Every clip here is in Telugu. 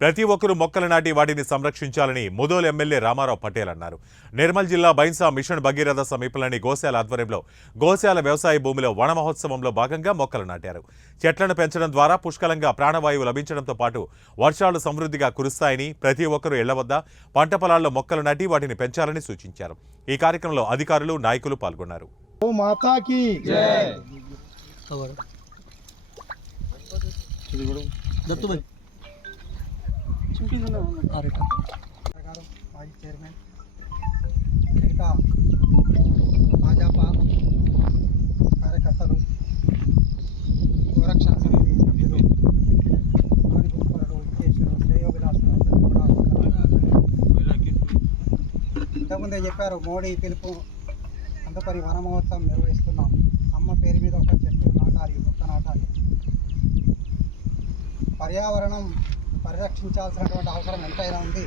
ప్రతి ఒక్కరూ మొక్కలు నాటి వాటిని సంరక్షించాలని ముదోల్ ఎమ్మెల్యే రామారావు పటేల్ అన్నారు. నిర్మల్ జిల్లా బైన్సా మిషన్ భగీరథ సమీపంలోని గోశాల ఆధ్వర్యంలో గోశాల వ్యవసాయ భూమిలో వన మహోత్సవంలో భాగంగా మొక్కలు నాటారు. చెట్లను పెంచడం ద్వారా పుష్కలంగా ప్రాణవాయువు లభించడంతో పాటు వర్షాలు సమృద్ధిగా కురుస్తాయని ప్రతి ఒక్కరూ ఇళ్ళ వద్ద పంట పొలాల్లో మొక్కలు నాటి వాటిని పెంచాలని సూచించారు. ఈ కార్యక్రమంలో అధికారులు నాయకులు పాల్గొన్నారు. దత్తు భాయ్ గారు మాజీ చైర్మన్ మిగతా భాజపా కార్యకర్తలు గోరక్షణ సమితి సభ్యులు వారి గుంపులలో విద్యేశ్వరు శ్రేయోభిలాషులు అందరూ కూడా ఇంతకుముందే చెప్పారు మోడీ పిలుపు అందుకని వన మహోత్సవం నిర్వహిస్తున్నాం. అమ్మ పేరు మీద ఒక చెట్టు నాటాలి మొక్క నాటాలి. పర్యావరణం పరిరక్షించాల్సినటువంటి అవసరం ఎంతైనా ఉంది.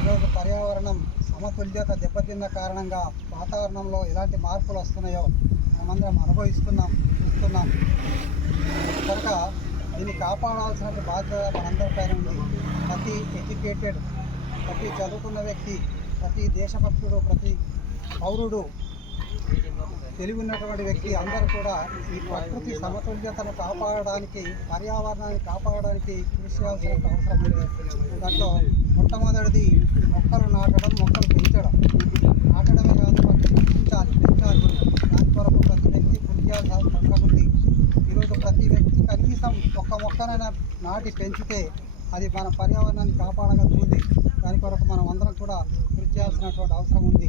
ఈరోజు పర్యావరణం సమతుల్యత దెబ్బతిన్న కారణంగా వాతావరణంలో ఎలాంటి మార్పులు వస్తున్నాయో మనమందరం అనుభవిస్తున్నాం చూస్తున్నాం. కనుక దీన్ని కాపాడాల్సినటువంటి బాధ్యత మనందరిపైన ఉంది. ప్రతి ఎడ్యుకేటెడ్ ప్రతి చదువుకున్న వ్యక్తి ప్రతి దేశభక్తుడు ప్రతి పౌరుడు తెలివి ఉన్నటువంటి వ్యక్తి అందరూ కూడా ఈ ప్రకృతి సమతుల్యతను కాపాడడానికి పర్యావరణాన్ని కాపాడడానికి కృషి చేయాల్సిన అవసరం ఉంది. దాంట్లో మొట్టమొదటిది మొక్కలు నాటడం మొక్కలు పెంచడం. నాటడమే కాదు పెంచాలి పెంచాలి. దాని కొరకు ప్రతి వ్యక్తి కృషి చేయాల్సిన అవసరం ఉంది ఈరోజు ప్రతి వ్యక్తి కనీసం ఒక్క మొక్కనైనా నాటి పెంచితే అది మన పర్యావరణాన్ని కాపాడగలుగుతుంది. దాని కొరకు మనం అందరం కూడా కృషి చేయాల్సినటువంటి అవసరం ఉంది.